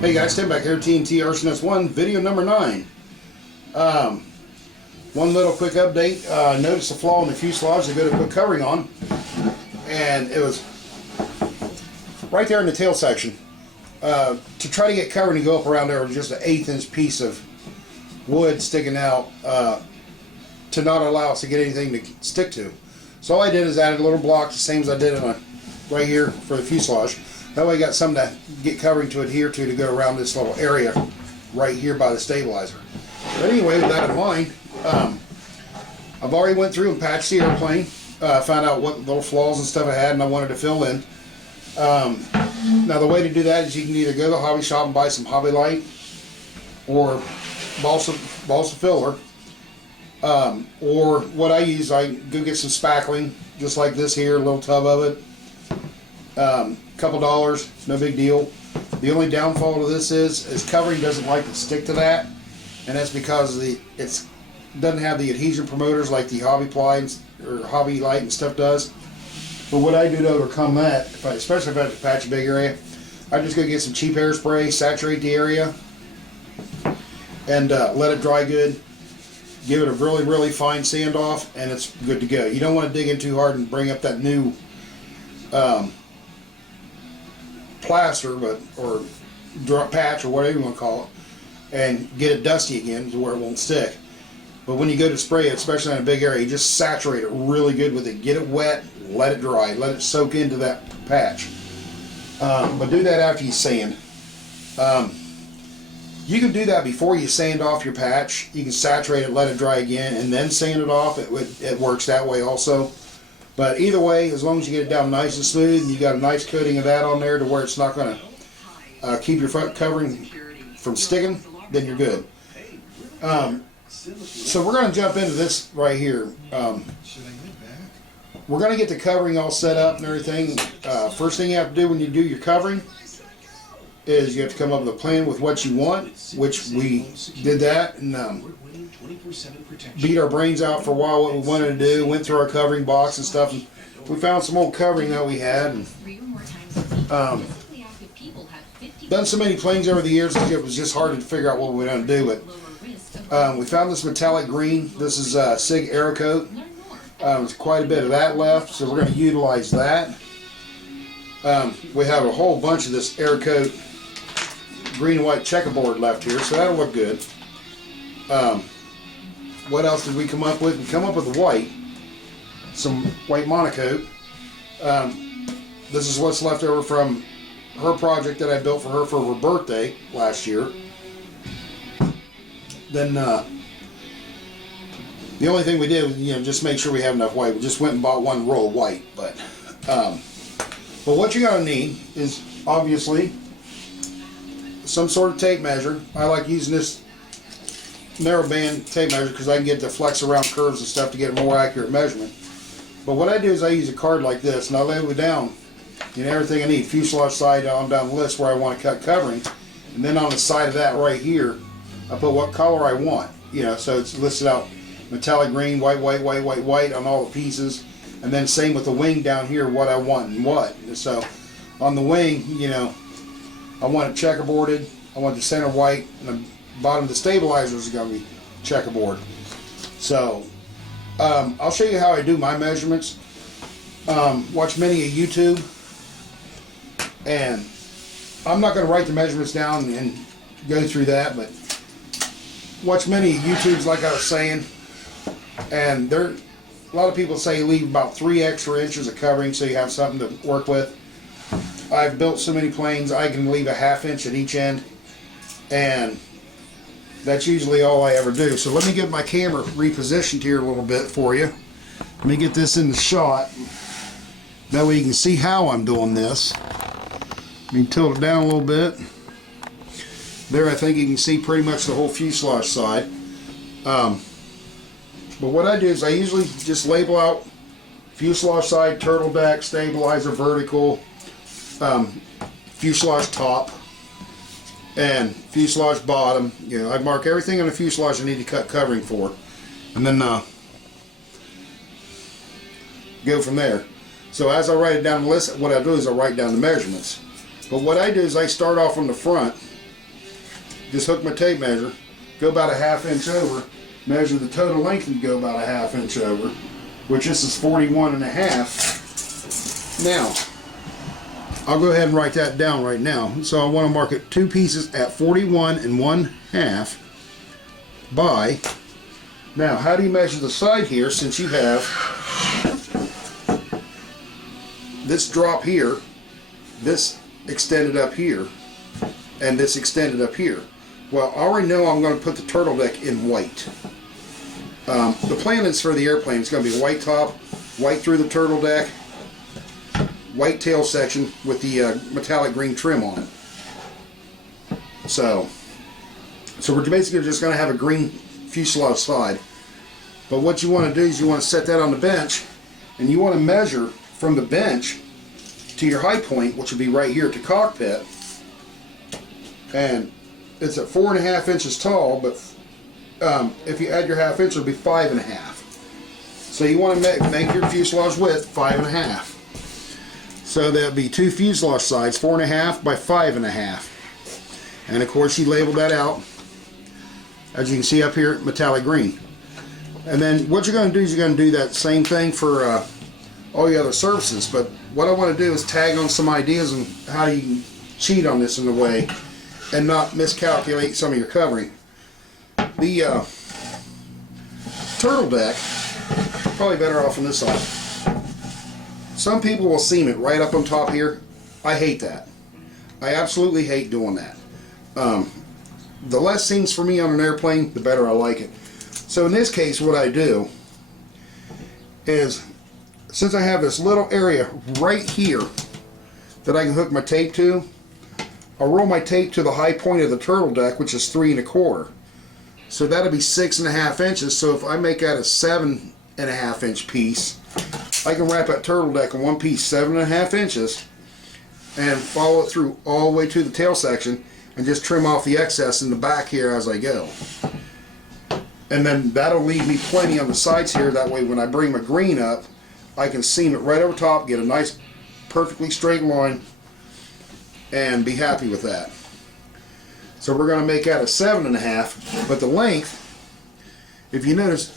Hey guys, Tim back here, TNT Arsonist 1, video number 9. One little quick update. Noticed a flaw in the fuselage to go to put covering on, and it was right there in the tail section. To try to get covering to go up around there was just an 1/8 inch piece of wood sticking out to not allow us to get anything to stick to. So all I did is added a little block, the same as I did in right here for the fuselage. That way I got something to get covering to adhere to go around this little area right here by the stabilizer. But anyway, with that in mind, I've already went through and patched the airplane, found out what little flaws and stuff I had and I wanted to fill in. Now the way to do that is you can either go to the hobby shop and buy some Hobby Light or balsa filler, or what I use, I go get some spackling just like this here, a little tub of it. Couple dollars, no big deal. The only downfall to this is covering doesn't like to stick to that, and that's because it doesn't have the adhesion promoters like the Hobby Ply or Hobby Light and stuff does. But what I do to overcome that, especially if I have to patch a big area, I just go get some cheap hairspray, saturate the area, and let it dry good. Give it a really fine sand off, and it's good to go. You don't want to dig in too hard and bring up that new plaster, or patch, or whatever you want to call it, and get it dusty again to where it won't stick. But when you go to spray it, especially on a big area, you just saturate it really good with it. Get it wet, let it dry, let it soak into that patch. But do that after you sand. You can do that before you sand off your patch. You can saturate it, let it dry again, and then sand it off. It works that way also. But either way, as long as you get it down nice and smooth, and you got a nice coating of that on there to where it's not going to keep your front covering from sticking, then you're good. So we're going to jump into this right here. We're going to get the covering all set up and everything. First thing you have to do when you do your covering is you have to come up with a plan with what you want, which we did that, and beat our brains out for a while what we wanted to do, went through our covering box and stuff, and we found some old covering that we had, and done so many planes over the years that it was just hard to figure out what we were going to do. But we found this metallic green. This is SIG Aerocoat. There's quite a bit of that left, so we're going to utilize that. We have a whole bunch of this Aerocoat green and white checkerboard left here, so that'll look good. What else did we come up with? We come up with the white, some white monocoat. This is what's left over from her project that I built for her birthday last year. Then the only thing we did was, just make sure we have enough white. We just went and bought one roll of white. But what you're going to need is obviously some sort of tape measure. I like using this narrow band tape measure because I can get the flex around curves and stuff to get a more accurate measurement. But what I do is I use a card like this, and I lay it down, everything I need, fuselage side on down the list where I want to cut covering, and then on the side of that right here, I put what color I want. So it's listed out metallic green, white on all the pieces, and then same with the wing down here, what I want and what. So on the wing, I want it checkerboarded. I want the center white, and the bottom of the stabilizers is going to be checkerboard. So I'll show you how I do my measurements. Watch many of YouTube, and I'm not going to write the measurements down and go through that, but watch many YouTubes like I was saying, and a lot of people say leave about 3 extra inches of covering so you have something to work with. I've built so many planes I can leave a 1/2 inch at each end, and that's usually all I ever do. So let me get my camera repositioned here a little bit for you. Let me get this in the shot. That way you can see how I'm doing this. Let me tilt it down a little bit. There I think you can see pretty much the whole fuselage side. But what I do is I usually just label out fuselage side, turtle deck, stabilizer, vertical, fuselage top, and fuselage bottom. I mark everything on the fuselage I need to cut covering for, and then go from there. So as I write it down the list, what I do is I write down the measurements. But what I do is I start off on the front just hook my tape measure, go about a 1/2 inch over, measure the total length and go about a 1/2 inch over, which this is 41.5. Now, I'll go ahead and write that down right now. So I want to mark it 2 pieces at 41.5 by, now how do you measure the side here, since you have this drop here, this extended up here, and this extended up here? Well, I already know I'm going to put the turtle deck in white. The plan is for the airplane, it's going to be white top, white through the turtle deck, white tail section with the metallic green trim on it. So we're basically just going to have a green fuselage side. But what you want to do is you want to set that on the bench, and you want to measure from the bench to your high point, which would be right here at the cockpit. And it's at 4.5 inches tall, but if you add your 1/2 inch, it'll be 5.5. So you want to make your fuselage width 5.5. So that'd be 2 fuselage sides, 4.5 by 5.5. And of course you label that out, as you can see up here, metallic green. And then what you're going to do is you're going to do that same thing for all the other surfaces. But what I want to do is tag on some ideas on how you can cheat on this in a way and not miscalculate some of your covering. The turtle deck, probably better off on this side. Some people will seam it right up on top here. I hate that. I absolutely hate doing that. The less seams for me on an airplane, the better I like it. So in this case, what I do is, since I have this little area right here that I can hook my tape to, I'll roll my tape to the high point of the turtle deck, which is 3 1/4. So that'll be 6.5 inches. So if I make that a 7.5 inch piece, I can wrap that turtle deck in one piece 7.5 inches and follow it through all the way to the tail section and just trim off the excess in the back here as I go. And then that'll leave me plenty on the sides here. That way when I bring my green up, I can seam it right over top, get a nice perfectly straight line, and be happy with that. So we're going to make that a 7.5, but the length, if you notice,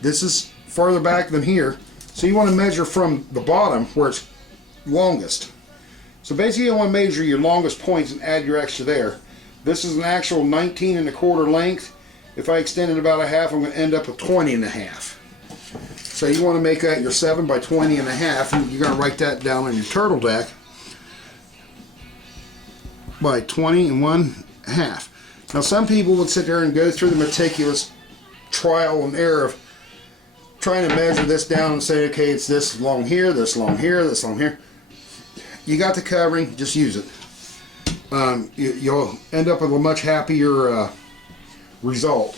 this is farther back than here, so you want to measure from the bottom where it's longest. So basically you want to measure your longest points and add your extra there. This is an actual 19 1/4 length. If I extend it about a half, I'm going to end up with 20.5. So you want to make that your 7 by 20.5, and you're going to write that down on your turtle deck by 20.5. Now some people would sit there and go through the meticulous trial and error of trying to measure this down and say, okay, it's this long here, this long here, this long here. You got the covering, just use it. You'll end up with a much happier result.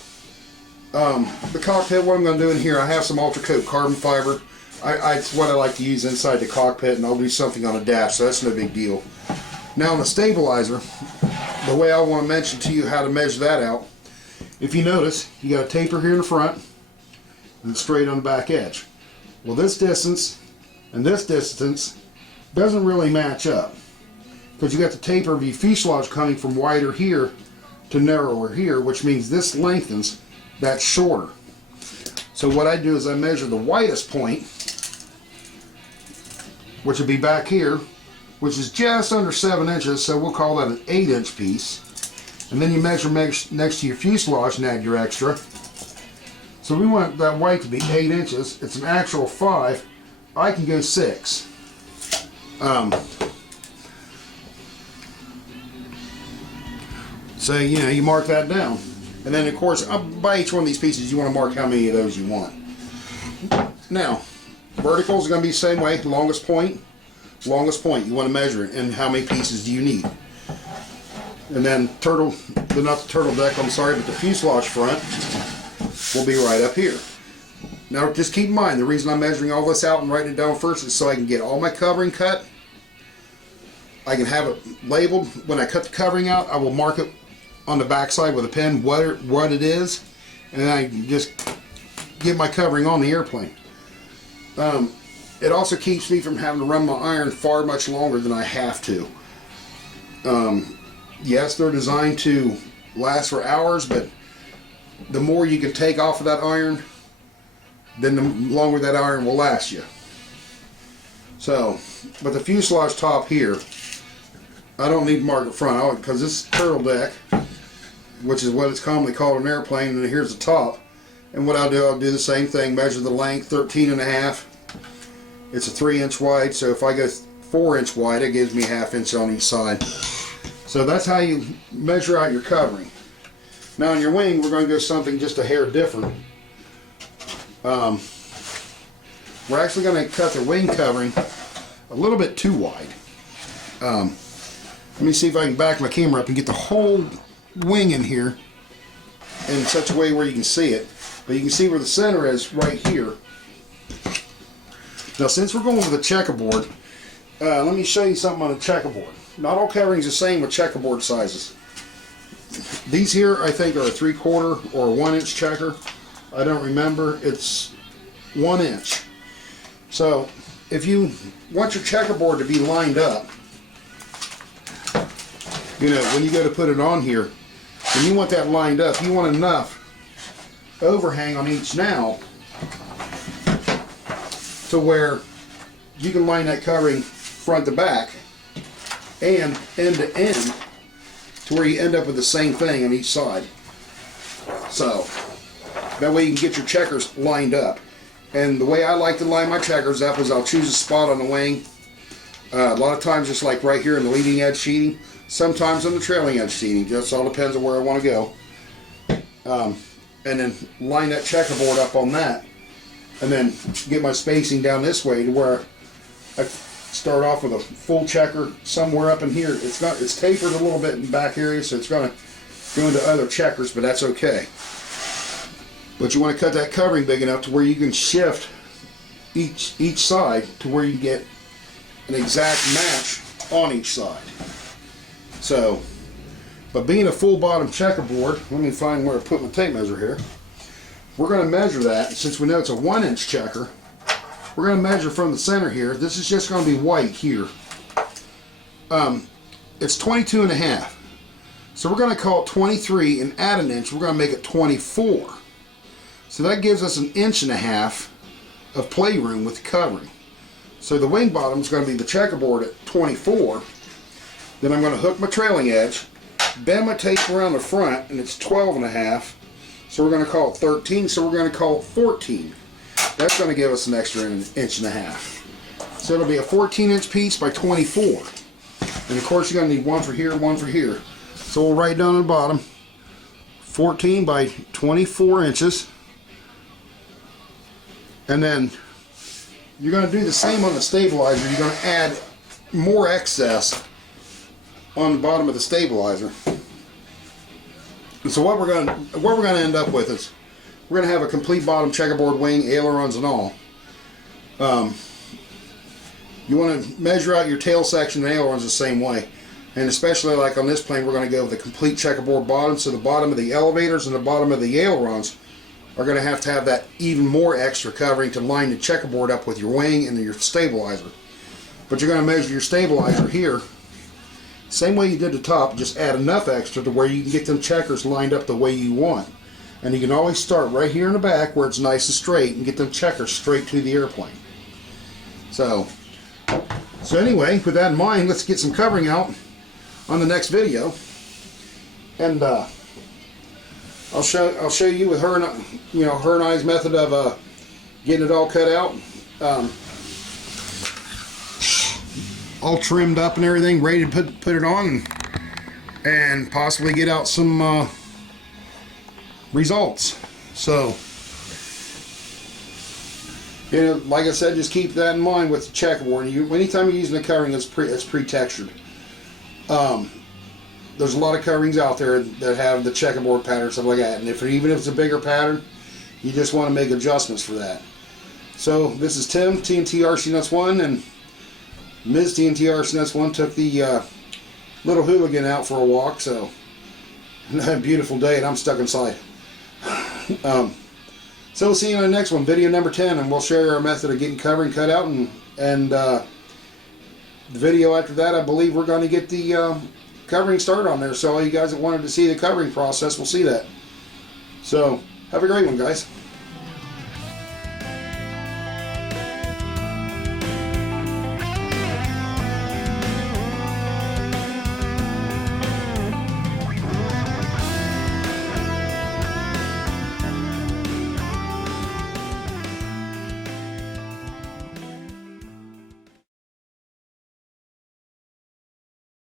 The cockpit, what I'm going to do in here, I have some Ultra Coat carbon fiber. It's what I like to use inside the cockpit, and I'll do something on a dash, so that's no big deal. Now on the stabilizer, the way I want to mention to you how to measure that out, if you notice, you got a taper here in the front and straight on the back edge. Well, this distance and this distance doesn't really match up, because you got the taper of your fuselage coming from wider here to narrower here, which means this lengthens, that's shorter. So what I do is I measure the widest point, which would be back here, which is just under 7 inches, so we'll call that an 8 inch piece. And then you measure next to your fuselage and add your extra. So we want that white to be 8 inches. It's an actual 5. I can go 6. So, you know, you mark that down. And then, of course, by each one of these pieces, you want to mark how many of those you want. Now, verticals are going to be the same way. Longest point, you want to measure it. And how many pieces do you need? And then not the turtle deck, I'm sorry, but the fuselage front will be right up here. Now, just keep in mind, the reason I'm measuring all this out and writing it down first is so I can get all my covering cut. I can have it labeled. When I cut the covering out, I will mark it on the back side with a pen what it is, and I can just get my covering on the airplane. It also keeps me from having to run my iron far much longer than I have to. Yes, they're designed to last for hours, but the more you can take off of that iron, then the longer that iron will last you. So, but the fuselage top here, I don't need to mark it front, because this is turtle deck, which is what it's commonly called an airplane, and here's the top. And what I'll do the same thing, measure the length, 13.5. It's a 3-inch wide, so if I go 4-inch wide, it gives me ½ inch on each side. So that's how you measure out your covering. Now on your wing, we're going to go something just a hair different. We're actually going to cut the wing covering a little bit too wide. Let me see if I can back my camera up and get the whole wing in here in such a way where you can see it. But you can see where the center is right here. Now since we're going with a checkerboard, let me show you something on a checkerboard. Not all coverings are the same with checkerboard sizes. These here I think are a 3/4 or a 1-inch checker. I don't remember. It's 1 inch. So if you want your checkerboard to be lined up, you know, when you go to put it on here, when you want that lined up, you want enough overhang on each nail to where you can line that covering front to back and end to end to where you end up with the same thing on each side. So that way you can get your checkers lined up. And the way I like to line my checkers up is I'll choose a spot on the wing. A lot of times just like right here in the leading edge sheeting, sometimes on the trailing edge sheeting, just all depends on where I want to go. And then line that checkerboard up on that, and then get my spacing down this way to where I start off with a full checker somewhere up in here. It's tapered a little bit in the back area, so it's going to go into other checkers, but that's okay. But you want to cut that covering big enough to where you can shift each side to where you get an exact match on each side. So, but being a full bottom checkerboard, let me find where I put my tape measure here. We're going to measure that, since we know it's a 1-inch checker, we're going to measure from the center here. This is just going to be white here. It's 22.5. So we're going to call it 23 and add an inch. We're going to make it 24. So that gives us 1.5 inches of playroom with the covering. So the wing bottom is going to be the checkerboard at 24. Then I'm going to hook my trailing edge, bend my tape around the front, and it's 12.5. So we're going to call it 13. So we're going to call it 14. That's going to give us an extra 1.5 inches. So it'll be a 14-inch piece by 24. And of course you're going to need one for here, one for here. So we'll write down on the bottom 14 by 24 inches. And then you're going to do the same on the stabilizer. You're going to add more excess on the bottom of the stabilizer. And so what we're going to end up with is we're going to have a complete bottom checkerboard wing, ailerons and all. You want to measure out your tail section and ailerons the same way. And especially like on this plane, we're going to go with a complete checkerboard bottom. So the bottom of the elevators and the bottom of the ailerons are going to have that even more extra covering to line the checkerboard up with your wing and your stabilizer. But you're going to measure your stabilizer here same way you did the top, just add enough extra to where you can get them checkers lined up the way you want. And you can always start right here in the back where it's nice and straight and get them checkers straight to the airplane. So anyway, with that in mind, let's get some covering out on the next video. And I'll show you with her and her and I's method of getting it all cut out, all trimmed up and everything, ready to put it on and possibly get out some results. So like I said, just keep that in mind with the checkerboard. Anytime you're using a covering, it's pre-textured. There's a lot of coverings out there that have the checkerboard pattern, stuff like that, and even if it's a bigger pattern, you just want to make adjustments for that. So this is Tim, TNT RC Nuts 1, and Ms. TNT RC Nuts 1 took the little hooligan out for a walk. So a beautiful day, and I'm stuck inside. So we'll see you in the next one, video number 10, and we'll share our method of getting covering cut out, and the video after that, I believe we're going to get the covering started on there. So all you guys that wanted to see the covering process will see that. So have a great one, guys.